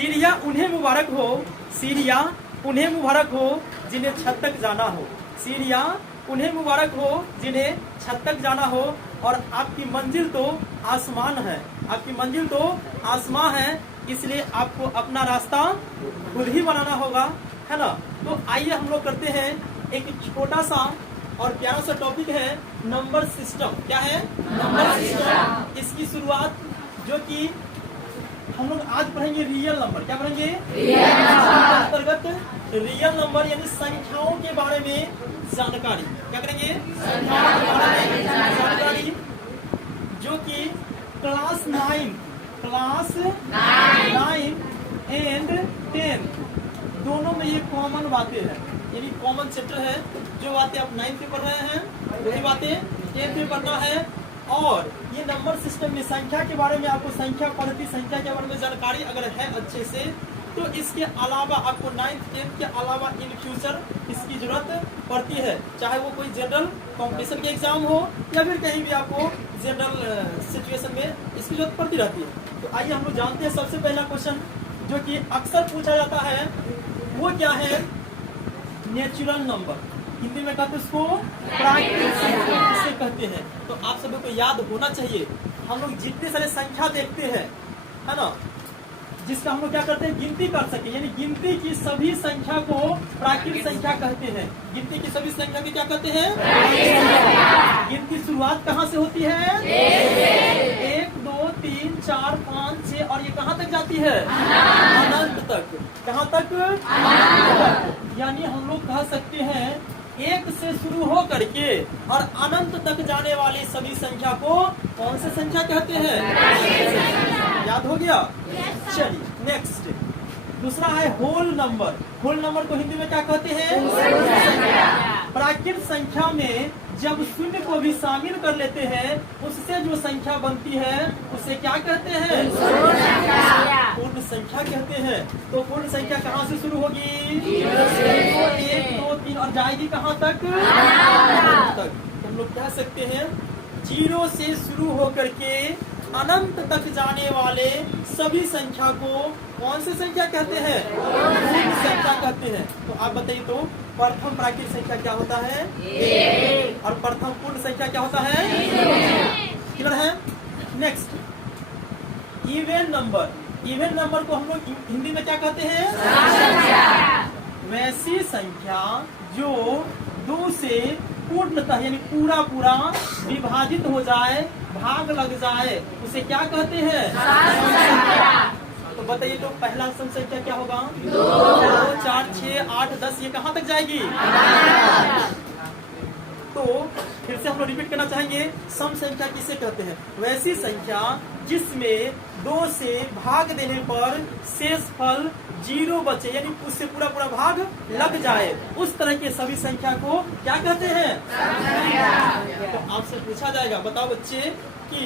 सीढ़ियाँ उन्हें मुबारक हो, सीढ़ियाँ उन्हें मुबारक हो जिन्हें छत तक जाना हो, सीढ़ियाँ उन्हें मुबारक हो जिन्हें छत तक जाना हो। और आपकी मंजिल तो आसमान है, आपकी मंजिल तो आसमान है, इसलिए आपको अपना रास्ता खुद ही बनाना होगा, है ना। तो आइए हम लोग करते हैं एक छोटा सा और प्यारा सा टॉपिक है नंबर सिस्टम। क्या है? Number system. इसकी शुरुआत जो कि हम लोग आज पढ़ेंगे रियल नंबर। क्या पढ़ेंगे? अंतर्गत रियल नंबर यानी संख्याओं के बारे में जानकारी। क्या करेंगे? संख्याओं के बारे में जानकारी, जो कि क्लास 9 एंड 10 दोनों में ये कॉमन बातें हैं, यानी कॉमन चैप्टर है। जो बातें आप 9th में पढ़ रहे हैं वही बातें 10th में पढ़ना है। और ये नंबर सिस्टम में संख्या के बारे में आपको संख्या पढ़ती संख्या के बारे में जानकारी अगर है अच्छे से, तो इसके अलावा आपको 9th 10th के अलावा इन फ्यूचर इसकी जरूरत पड़ती है, चाहे वो कोई जनरल कंपटीशन के एग्जाम हो या फिर कहीं भी आपको जनरल सिचुएशन में इसकी जरूरत पड़ती रहती है। तो आइए हम लोग जानते हैं सबसे पहला क्वेश्चन जो कि अक्सर पूछा जाता है वो क्या है? नेचुरल नंबर, हिंदी में कहते हैं उसको प्राकृतिक संख्या इसे कहते हैं। तो आप सभी को याद होना चाहिए, हम लोग जितने सारे संख्या देखते हैं, है ना, जिसका हम लोग क्या करते हैं? गिनती कर सके, यानी गिनती की सभी संख्या को प्राकृतिक संख्या कहते हैं। गिनती की सभी संख्या की क्या कहते हैं? गिनती शुरुआत कहाँ से होती है? 1 2 3 4 5 6 और ये कहाँ तक जाती है? अनंत तक। कहाँ तक? अनंत तक। यानी हम लोग कह सकते हैं 1 से शुरू हो करके और अनंत तक जाने वाली सभी संख्या को कौन से संख्या कहते हैं? याद हो गया? चलिए नेक्स्ट, दूसरा है होल नंबर। होल नंबर को हिंदी में क्या कहते हैं? प्राकृतिक संख्या में जब शून्य को भी शामिल कर लेते हैं उससे जो संख्या बनती है उसे क्या कहते हैं? पूर्ण संख्या कहते हैं। तो पूर्ण संख्या कहाँ से शुरू होगी? 1 2 3 और जाएगी कहाँ तक? तक। हम लोग कह सकते हैं 0 से शुरू होकर के अनंत तक जाने वाले सभी संख्या को कौन सी संख्या कहते हैं? पूर्ण संख्या कहते हैं। तो आप बताइए, तो प्रथम प्राकृतिक संख्या क्या होता है? 1 और प्रथम पूर्ण संख्या क्या होता है? 0 है। Next, even number. Even number को हम लोग हिंदी में क्या कहते हैं? वैसी संख्या जो 2 से पूर्णतः यानी पूरा पूरा विभाजित हो जाए, भाग लग जाए, उसे क्या कहते हैं? तो बताइए, तो पहला सम संख्या क्या होगा? 2 4 6 8 10 ये कहाँ तक जाएगी? तो फिर से हम लोग रिपीट करना चाहेंगे, सम संख्या किसे कहते हैं? वैसी संख्या जिसमें 2 से भाग देने पर शेष फल 0 बचे, यानी उससे पूरा पूरा भाग लग जाए, उस तरह के सभी संख्या को क्या कहते हैं? तो आपसे पूछा जाएगा, बताओ बच्चे कि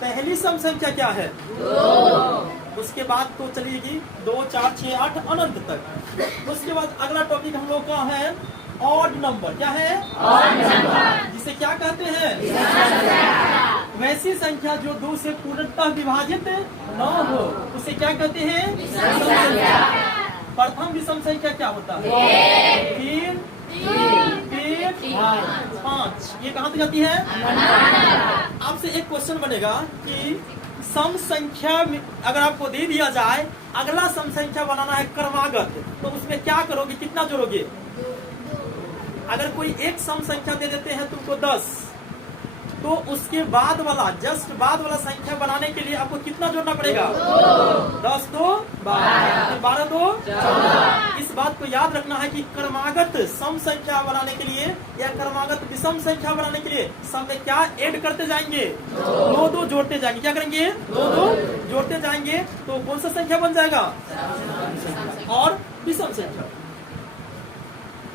पहली सम संख्या क्या है? 2। उसके बाद तो चलेगी 2 4 6 8 अनंत तक। उसके बाद अगला टॉपिक हम लोग का है ऑड नंबर। क्या है? ऑड नंबर, जिसे क्या कहते हैं? वैसी संख्या जो 2 से पूर्णतः विभाजित न हो उसे क्या कहते हैं? विषम संख्या। प्रथम विषम संख्या क्या होता है? 3 5 ये कहाँ तक जाती है? आपसे एक क्वेश्चन बनेगा कि सम संख्या में अगर आपको दे दिया जाए अगला सम संख्या बनाना है क्रमागत, तो उसमें क्या करोगे? कितना जोड़ोगे? अगर कोई एक सम संख्या दे देते हैं तुमको 10, तो उसके बाद वाला जस्ट बाद वाला संख्या बनाने के लिए आपको कितना जोड़ना पड़ेगा? 10 2 12, 12 2 14। इस बात को याद रखना है कि क्रमागत सम संख्या बनाने के लिए या क्रमागत विषम संख्या बनाने के लिए सम में क्या ऐड करते जाएंगे? 2 2 जोड़ते जाएंगे। क्या करेंगे? 2 2 जोड़ते जाएंगे, तो कौन सा संख्या बन जाएगा? और विषम संख्या।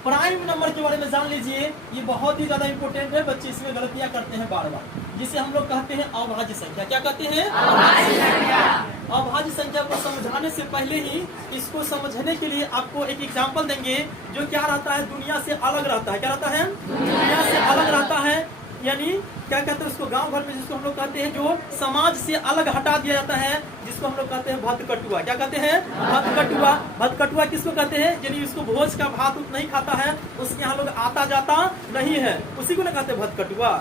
प्राइम नंबर के बारे में जान लीजिए, ये बहुत ही ज्यादा इंपॉर्टेंट है। बच्चे इसमें गलतियां करते हैं बार बार, जिसे हम लोग कहते हैं अभाज्य संख्या। क्या कहते हैं? अभाज्य संख्या। अभाज्य संख्या को समझाने से पहले ही इसको समझने के लिए आपको एक एग्जांपल देंगे जो क्या रहता है? दुनिया से अलग रहता है। क्या रहता है? दुनिया से अलग रहता है। यानी क्या कहते हैं उसको, गांव भर में जिसको हम लोग कहते हैं जो समाज से अलग हटा दिया जाता है, जिसको हम लोग कहते हैं भतकटुआ। क्या कहते हैं? भतकटुआ। भतकटुआ किसको कहते हैं? यानी उसको भोज का भात नहीं खाता है, उसके यहाँ लोग आता जाता नहीं है, उसी को ना कहते हैं भतकटुआ।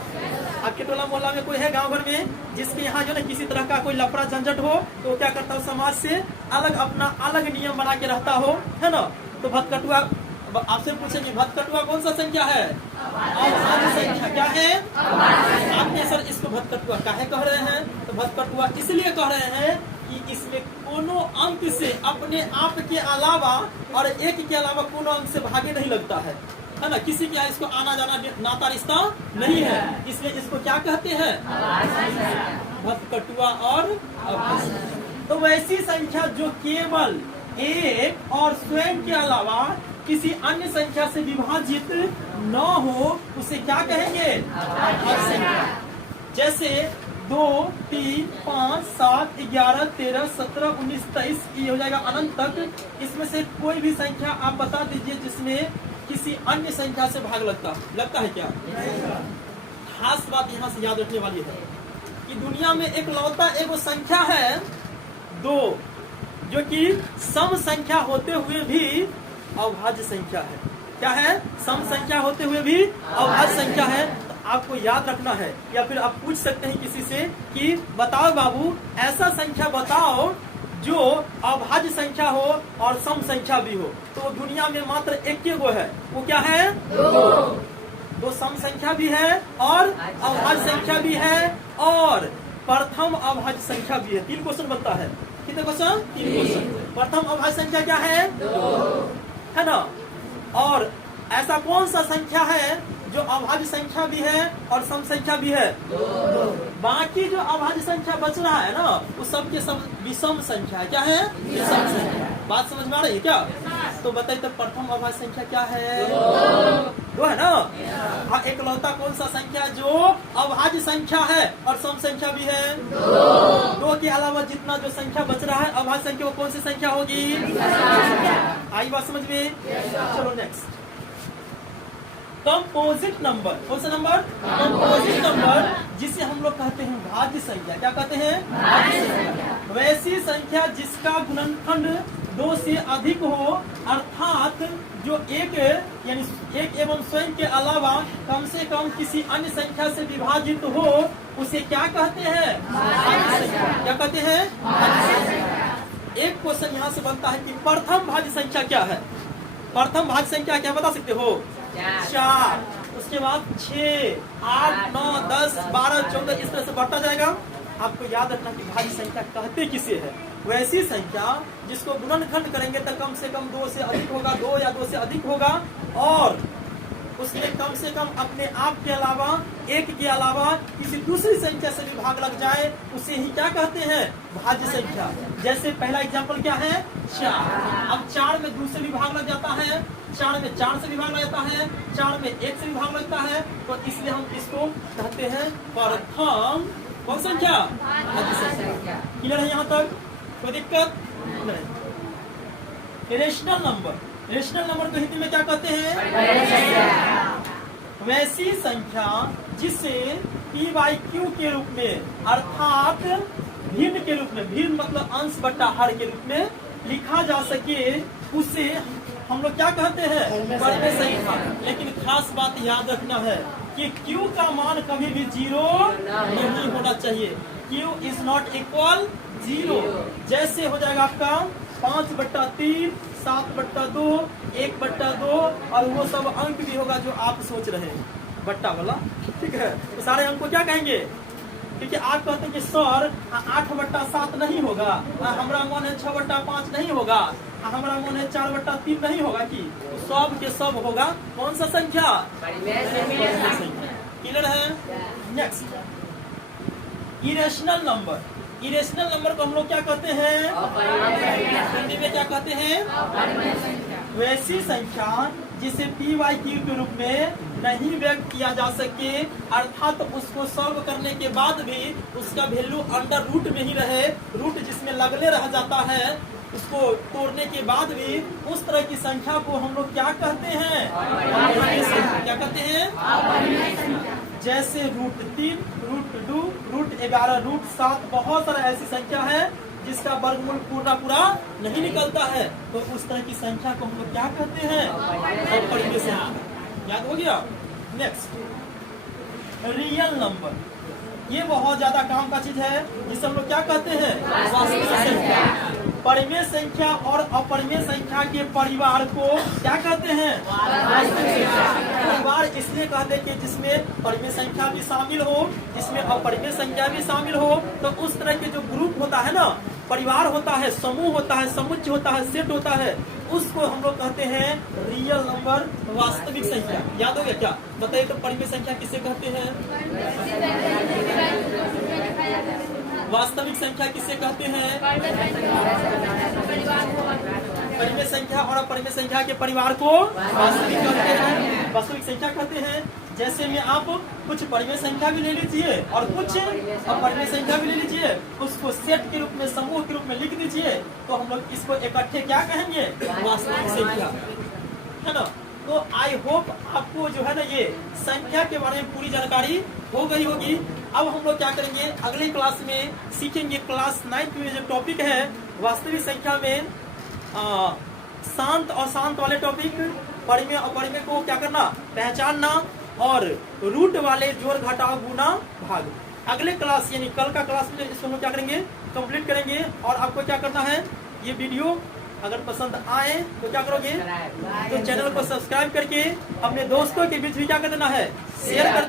आपके टोला मोहल्ला में कोई है गांव भर में जिसके यहाँ जो ना किसी तरह का कोई लफड़ा झंझट हो तो क्या करता हो, समाज से अलग अपना अलग नियम बना के रहता हो, है ना, तो भतकटुआ। आपसे पूछेंगे भतकटुआ कौन सा संख्या है? अभाज्य संख्या। क्या है? आपने सर इसको भतकटुआ काहे कह रहे हैं? तो भतकटुआ इसलिए कह रहे हैं कि इसमें कोनो अंक से अपने आप के अलावा और एक के अलावा कोनो अंक से भागे नहीं लगता है ना, किसी के यहाँ इसको आना जाना नाता रिश्ता नहीं है, इसलिए इसको क्या कहते हैं? भतकटुआ और अभाज्य। तो वैसी संख्या जो केवल एक और स्वयं के अलावा किसी अन्य संख्या से विभाजित न हो उसे क्या कहेंगे? अभाज्य संख्या। जैसे 2, 3, 5, 7, 11, 13, 17, 19, 23 ये हो जाएगा अनंत तक। इसमें से कोई भी संख्या आप बता दीजिए जिसमें किसी अन्य संख्या से भाग लगता है क्या? खास बात यहाँ से याद रखने वाली है कि दुनिया में एक लौता एगो संख्या है 2, जो कि सम संख्या होते हुए भी अभाज्य संख्या है। क्या है? सम संख्या होते हुए भी अभाज्य संख्या है। तो आपको याद रखना है, या फिर आप पूछ सकते हैं किसी से कि बताओ बाबू ऐसा संख्या बताओ जो अभाज्य संख्या हो और सम संख्या भी हो। तो दुनिया में मात्र एक गो है, वो क्या है? 2 सम संख्या भी है और अभाज्य संख्या भी है और प्रथम अभाज्य संख्या भी है। 3 क्वेश्चन बनता है। कितने क्वेश्चन? 3 क्वेश्चन। प्रथम अभाज्य संख्या क्या है? 2 है ना। और ऐसा कौन सा संख्या है जो अभाज्य संख्या भी है और सम संख्या भी है? 2। बाकी जो अभाज्य संख्या बच रहा है ना वो सबके सब विषम संख्या है। क्या है? विषम संख्या। बात समझ में आ रही है क्या? तो बताइए तो प्रथम अभाज्य संख्या क्या है? 2 है ना। हाँ, एक लौता कौन सा संख्या जो अभाज्य संख्या है और सम संख्या भी है? 2 के अलावा जितना जो संख्या बच रहा है अभाज्य संख्या वो कौन सी संख्या होगी? आई बात समझ में? चलो नेक्स्ट, कंपोजिट नंबर। कौन सा नंबर? कंपोजिट नंबर, जिसे हम लोग कहते हैं भाज्य संख्या। क्या कहते हैं? भाज्य संख्या। वैसी संख्या जिसका गुणनखंड 2 से अधिक हो, अर्थात जो एक यानी एक एवं स्वयं के अलावा कम से कम किसी अन्य संख्या से विभाजित हो, उसे क्या कहते हैं? भाज्य संख्या। क्या कहते हैं? भाज्य संख्या। एक क्वेश्चन यहाँ से बनता है कि प्रथम भाज्य संख्या क्या है? प्रथम भाज्य संख्या क्या बता सकते हो? 4। उसके बाद 6, 8, 9, 10, 12, 14 इस तरह से बढ़ता जाएगा। आपको याद रखना कि भाज्य संख्या कहते किसे है? वैसी संख्या जिसको गुणनखंड करेंगे तो कम से कम 2 से अधिक होगा, 2 या 2 से अधिक होगा और उसमें कम से कम अपने आप के अलावा एक के अलावा किसी दूसरी संख्या से भी भाग लग जाए, उसे ही क्या कहते हैं? भाज्य संख्या। जैसे पहला एग्जांपल क्या है? 4। अब 4 में 2 से भी भाग लग जाता है, 4 में 4 से भी भाग लग जाता है, 4 में 1 से भी भाग लगता है, तो इसलिए हम इसको कहते हैं प्रथम कौन संख्या? भाज्य संख्या। क्लियर है यहाँ तक? कोई दिक्कत नहीं। Rational number. रेशनल नंबर को हिंदी में क्या कहते हैं? वैसी संख्या जिसे p/q के रूप में अर्थात भिन्न के रूप में, भिन्न मतलब अंश बटा हर के रूप में लिखा जा सके, उसे हम लोग क्या कहते हैं? वर्ग संख्या। लेकिन खास बात याद रखना है कि q का मान कभी भी 0 नहीं होना चाहिए। q is not equal 0। जैसे हो जाएगा आपका 5/3, 7/2, 1/2 और वो सब अंक भी होगा जो आप सोच रहे हैं बट्टा वाला, ठीक है। तो सारे अंक को क्या कहेंगे? क्योंकि आप कहते हैं कि सर 8/7 नहीं होगा, हमारा मन है 6/5 नहीं होगा, हमारा मन है 4/3 नहीं होगा, कि सब के सब होगा कौन सा संख्या? क्लियर है? Next, irrational number. Irrational number को हम लोग क्या कहते हैं? हिंदी में क्या कहते हैं? वैसी संख्या जिसे p/q के रूप में नहीं व्यक्त किया जा सके, अर्थात उसको सॉल्व करने के बाद भी उसका वैल्यू अंडर रूट में ही रहे, रूट जिसमें लगले रह जाता है, उसको तोड़ने के बाद भी उस तरह की संख्या को हम लोग क्या कहते हैं? क्या कहते हैं? जैसे √3, √2, √11, √7, बहुत सारा ऐसी संख्या है जिसका वर्गमूल पूरा नहीं निकलता है, तो उस तरह की संख्या को हम लोग क्या कहते हैं? अपरिमेय संख्या। याद हो गया? Next, real number. ये बहुत ज्यादा काम का चीज है जिसे हम लोग क्या कहते हैं? वास्तविक संख्या। परिमेय संख्या और अपरिमेय संख्या के परिवार को क्या कहते हैं? वास्तविक संख्या। परिवार इसलिए कहते हैं कि जिसमें परिमेय संख्या भी शामिल हो, जिसमें अपरिमेय संख्या भी शामिल हो, तो उस तरह के जो ग्रुप होता है ना, परिवार होता है, समूह होता है, समुच्चय होता है, सेट होता है, उसको हम लोग कहते हैं रियल नंबर, वास्तविक संख्या। याद हो गया क्या? बताइए तो परिमेय संख्या किसे कहते हैं? वास्तविक संख्या किसे कहते हैं? परिमेय संख्या और अपरिमेय संख्या के परिवार को वास्तविक कहते हैं, वास्तविक संख्या कहते हैं। जैसे में आप कुछ परिमेय संख्या भी ले लीजिए और कुछ अपरिमेय संख्या भी ले लीजिए, उसको सेट के रूप में, समूह के रूप में लिख दीजिए, तो हम लोग इसको इकट्ठे क्या कहेंगे? वास्तविक संख्या, है ना। तो आई होप आपको जो है ना ये संख्या के बारे में पूरी जानकारी हो गई होगी। अब हम लोग क्या करेंगे, अगले क्लास में सीखेंगे, क्लास 9 में जो टॉपिक है वास्तविक संख्या में शांत और शांत वाले टॉपिक, परिमेय और अपरिमेय को क्या करना, पहचानना, और रूट वाले जोड़ घटाव गुना भाग। अगले क्लास यानी कल का क्लास में इसको हम लोग क्या करेंगे, कंप्लीट करेंगे। और आपको क्या करना है, ये वीडियो अगर पसंद आए तो क्या करोगे, तो चैनल को सब्सक्राइब करके अपने दोस्तों के बीच भी क्या कर देना है, शेयर कर